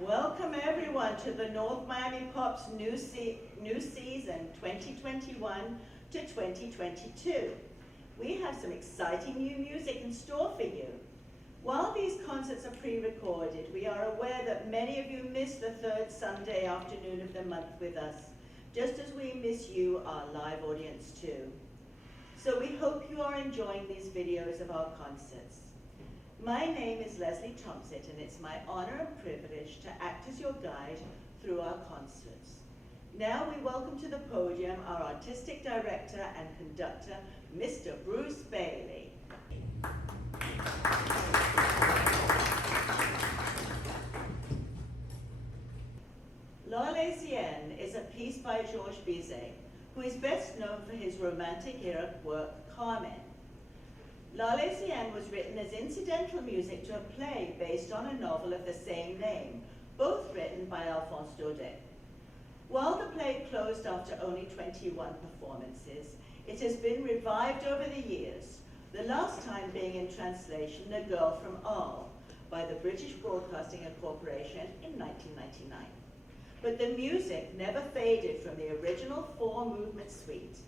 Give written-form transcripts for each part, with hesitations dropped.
Welcome everyone to the North Miami Pops new season 2021 to 2022. We have some exciting new music in store for you. While these concerts are pre-recorded, we are aware that many of you miss the third Sunday afternoon of the month with us, just as we miss you, our live audience too. So we hope you are enjoying these videos of our concerts. My name is Leslie Thompson, and it's my honor and privilege to act as your guide through our concerts. Now we welcome to the podium our artistic director and conductor, Mr. Bruce Bailey. L'Arlésienne is a piece by Georges Bizet, who is best known for his romantic era work, Carmen. L'Arlésienne was written as incidental music to a play based on a novel of the same name, both written by Alphonse Daudet. While the play closed after only 21 performances, it has been revived over the years, the last time being in translation A Girl from Arles by the British Broadcasting Corporation in 1999. But the music never faded from the original four-movement suite.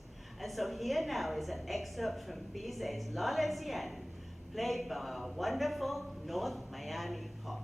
And so here now is an excerpt from Bizet's L'Arlésienne, played by our wonderful North Miami Pops.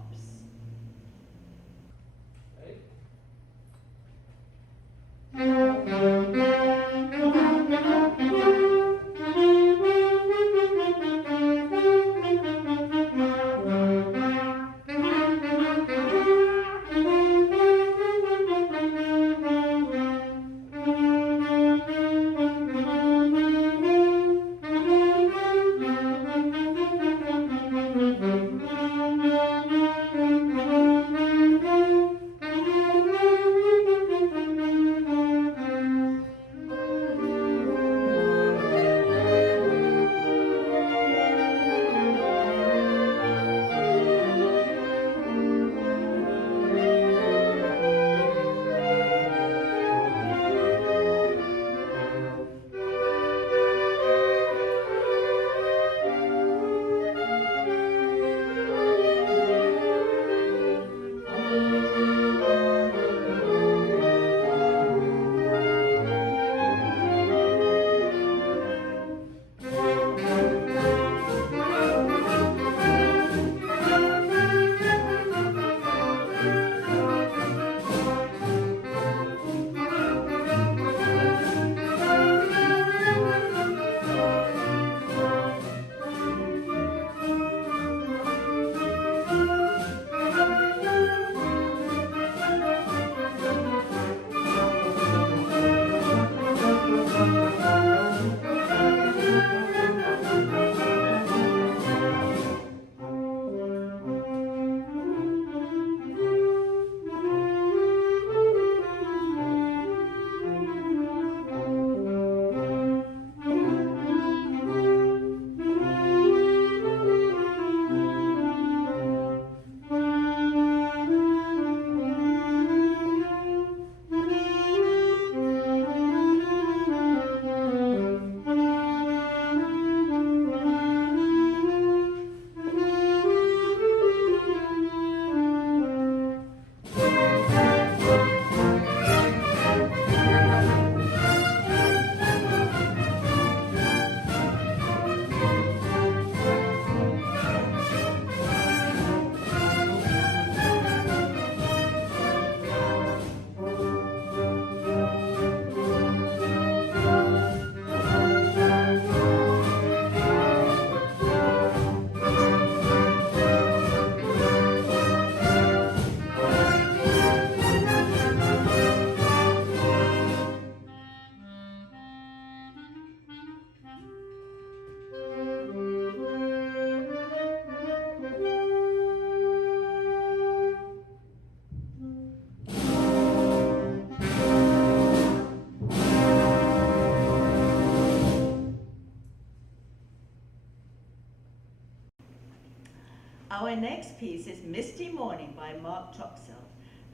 Our next piece is Misty Morning by Mark Toxell,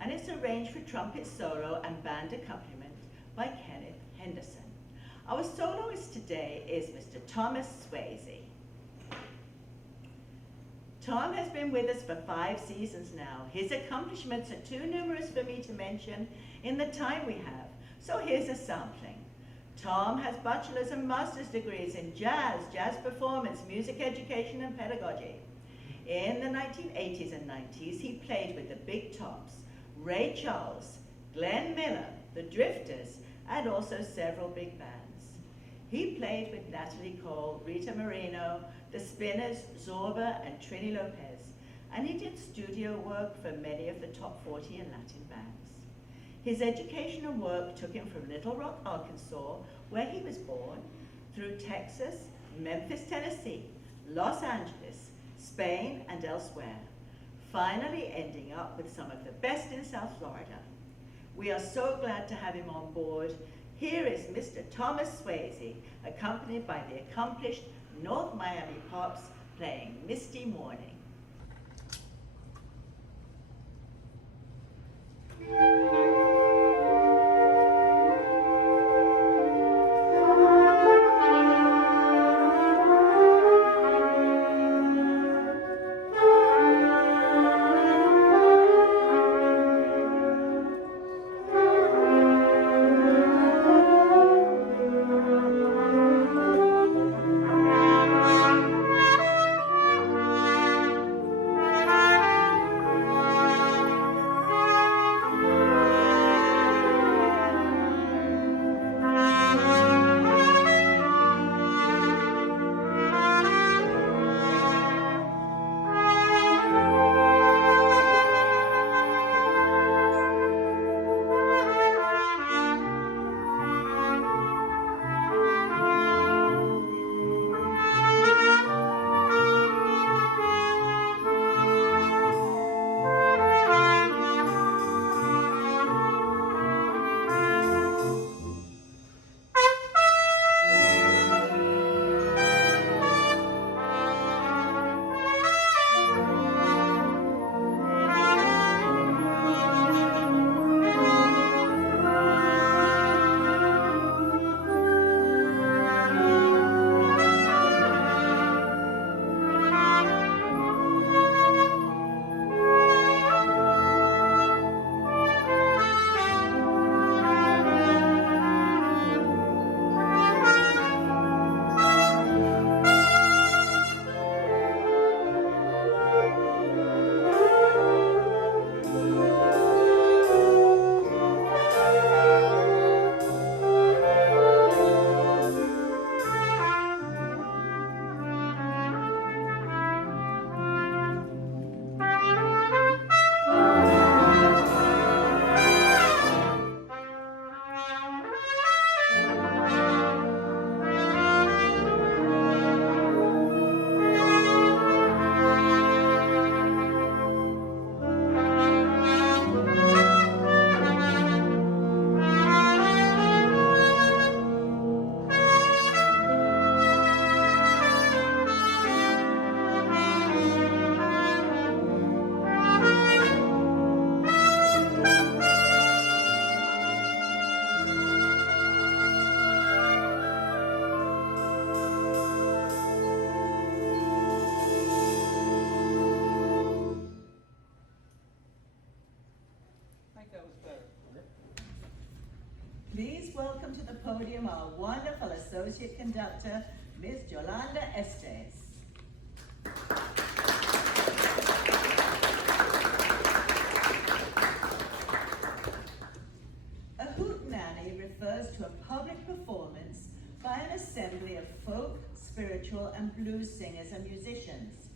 and it's arranged for trumpet solo and band accompaniment by Kenneth Henderson. Our soloist today is Mr. Thomas Swayze. Tom has been with us for 5 seasons now. His accomplishments are too numerous for me to mention in the time we have, so here's a sampling. Tom has bachelor's and master's degrees in jazz, jazz performance, music education, and pedagogy. In the 1980s and 90s, he played with the Big Tops, Ray Charles, Glenn Miller, the Drifters, and also several big bands. He played with Natalie Cole, Rita Moreno, the Spinners, Zorba, and Trini Lopez, and he did studio work for many of the top 40 and Latin bands. His educational work took him from Little Rock, Arkansas, where he was born, through Texas, Memphis, Tennessee, Los Angeles, Spain, and elsewhere, finally ending up with some of the best in South Florida. We are so glad to have him on board. Here is Mr. Thomas Swayze, accompanied by the accomplished North Miami Pops, playing Misty Morning. Please welcome to the podium our wonderful associate conductor, Ms. Yolanda Estes. A hootenanny refers to a public performance by an assembly of folk, spiritual, and blues singers and musicians.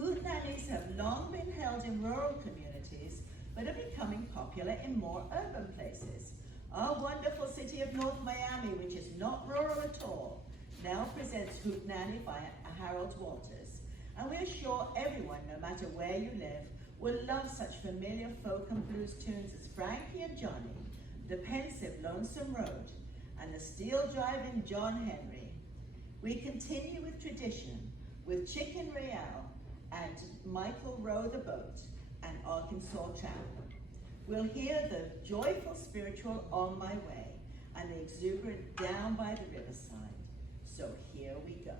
Hootenannies have long been held in rural communities, but are becoming popular in more urban places. Our wonderful city of North Miami, which is not rural at all, now presents Hootenanny by Harold Walters. And we're sure everyone, no matter where you live, will love such familiar folk and blues tunes as Frankie and Johnny, The Pensive Lonesome Road, and The Steel Driving John Henry. We continue with tradition with Chicken Real and Michael Row the Boat and Arkansas Tramp. We'll hear the joyful spiritual On My Way and the exuberant Down by the Riverside. So here we go.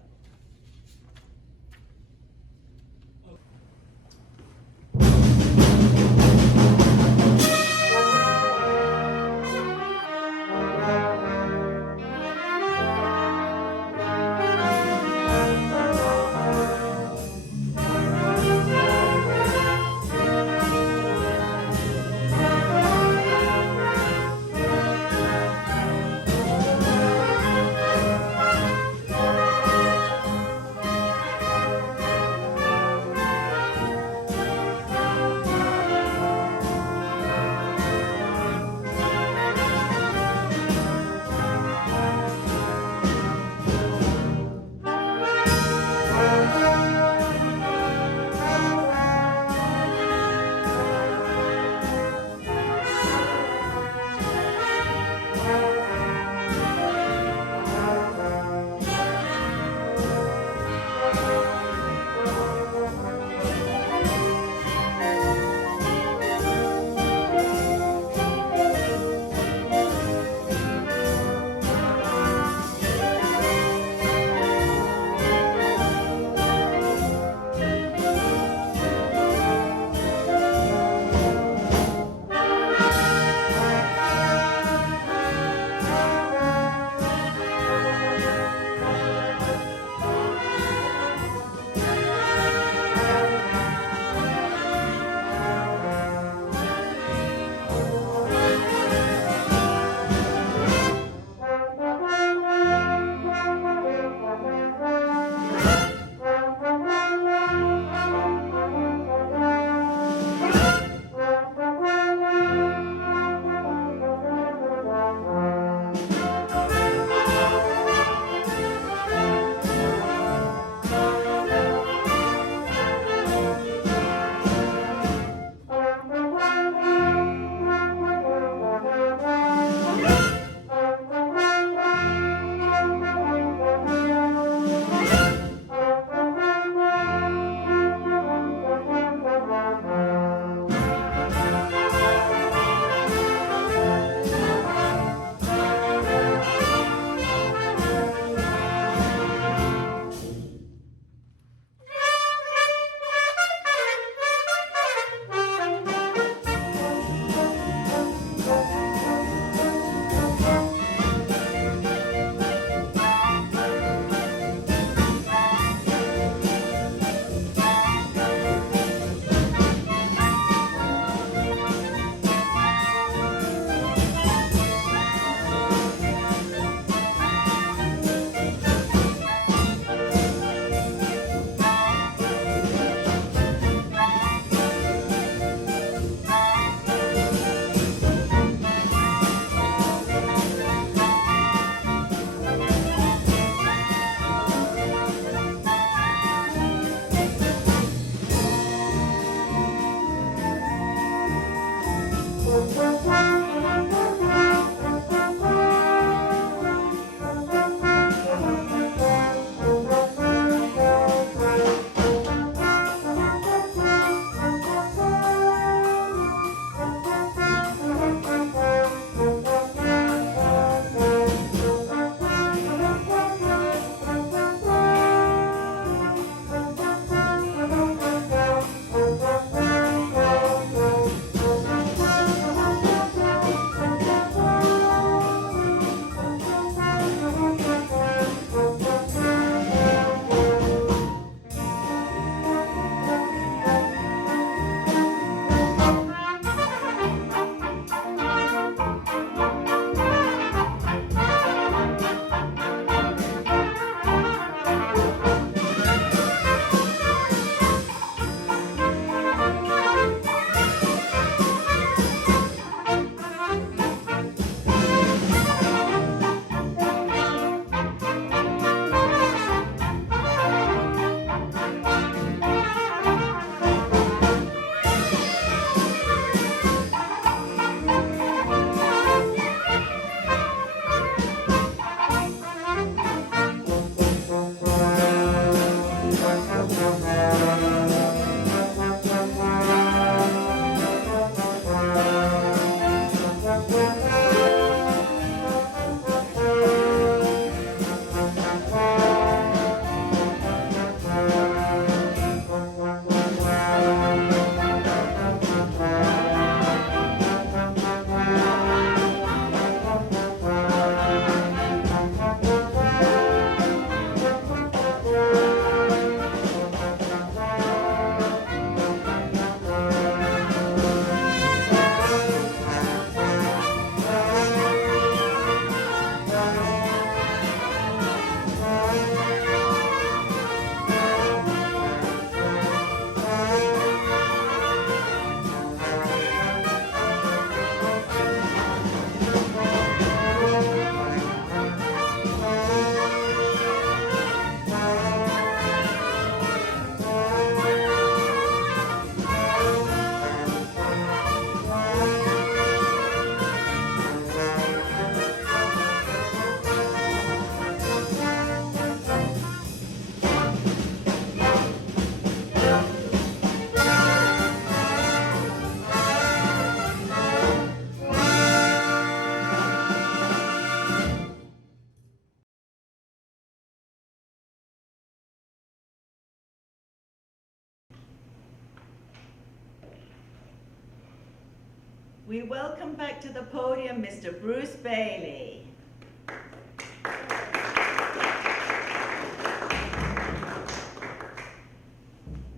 We welcome back to the podium Mr. Bruce Bailey.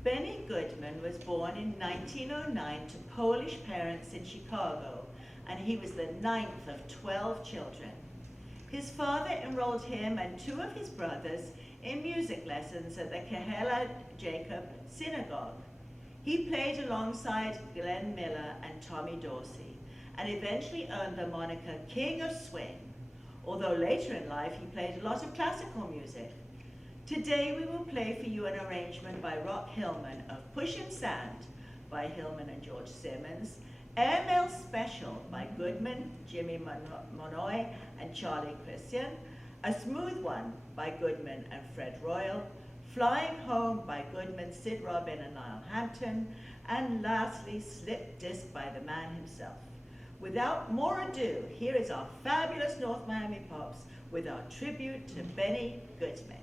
Benny Goodman was born in 1909 to Polish parents in Chicago, and he was the 9th of 12 children. His father enrolled him and 2 of his brothers in music lessons at the Kehela Jacob Synagogue. He played alongside Glenn Miller and Tommy Dorsey, and eventually earned the moniker King of Swing, although later in life he played a lot of classical music. Today we will play for you an arrangement by Rock Hillman of Pushin' Sand by Hillman and George Simmons, Airmail Special by Goodman, Jimmy Monoy and Charlie Christian, A Smooth One by Goodman and Fred Royal, Flying Home by Goodman, Sid Robin and Niall Hampton, and lastly, Slip Disc by the man himself. Without more ado, here is our fabulous North Miami Pops with our tribute to Benny Goodman.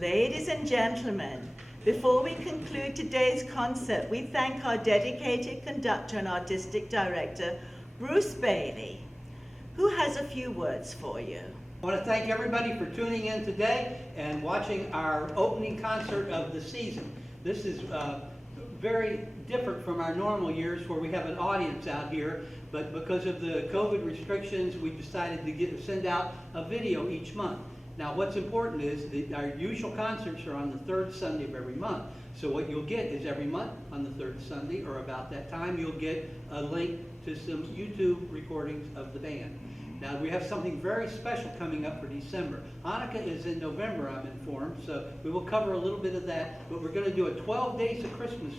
Ladies and gentlemen, before we conclude today's concert, we thank our dedicated conductor and artistic director, Bruce Bailey, who has a few words for you. I want to thank everybody for tuning in today and watching our opening concert of the season. This is very different from our normal years where we have an audience out here, but because of the COVID restrictions, we decided to send out a video each month. Now, what's important is that our usual concerts are on the third Sunday of every month. So what you'll get is every month on the third Sunday, or about that time, you'll get a link to some YouTube recordings of the band. Now, we have something very special coming up for December. Hanukkah is in November, I'm informed, so we will cover a little bit of that, but we're going to do a 12 Days of Christmas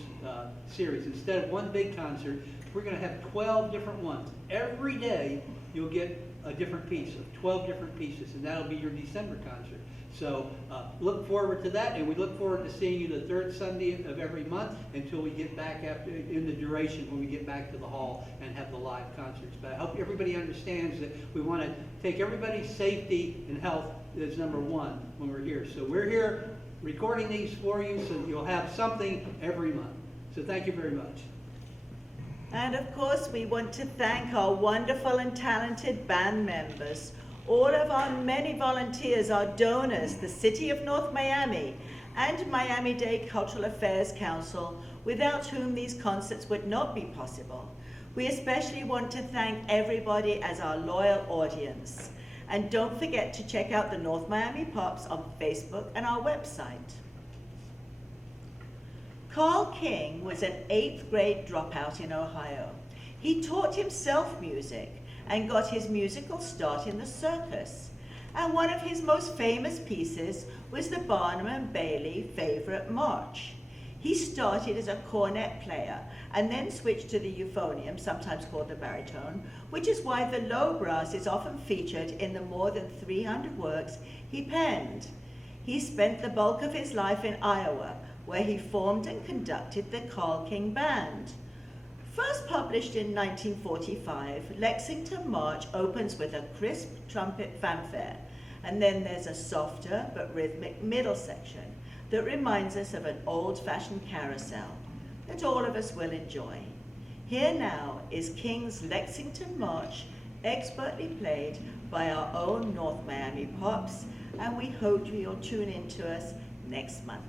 series. Instead of one big concert, we're going to have 12 different ones. Every day, you'll get a different piece of 12 different pieces, and that'll be your December concert. So look forward to that, and we look forward to seeing you the third Sunday of every month until we get back in the duration when we get back to the hall and have the live concerts. But I hope everybody understands that we want to take everybody's safety and health as number one when we're here. So we're here recording these for you, so you'll have something every month. So thank you very much. And of course, we want to thank our wonderful and talented band members, all of our many volunteers, our donors, the City of North Miami, and Miami-Dade Cultural Affairs Council, without whom these concerts would not be possible. We especially want to thank everybody as our loyal audience. And don't forget to check out the North Miami Pops on Facebook and our website. Carl King was an 8th grade dropout in Ohio. He taught himself music and got his musical start in the circus. And one of his most famous pieces was the Barnum and Bailey Favorite March. He started as a cornet player and then switched to the euphonium, sometimes called the baritone, which is why the low brass is often featured in the more than 300 works he penned. He spent the bulk of his life in Iowa, where he formed and conducted the Carl King Band. First published in 1945, Lexington March opens with a crisp trumpet fanfare, and then there's a softer but rhythmic middle section that reminds us of an old-fashioned carousel that all of us will enjoy. Here now is King's Lexington March, expertly played by our own North Miami Pops, and we hope you'll tune in to us next month.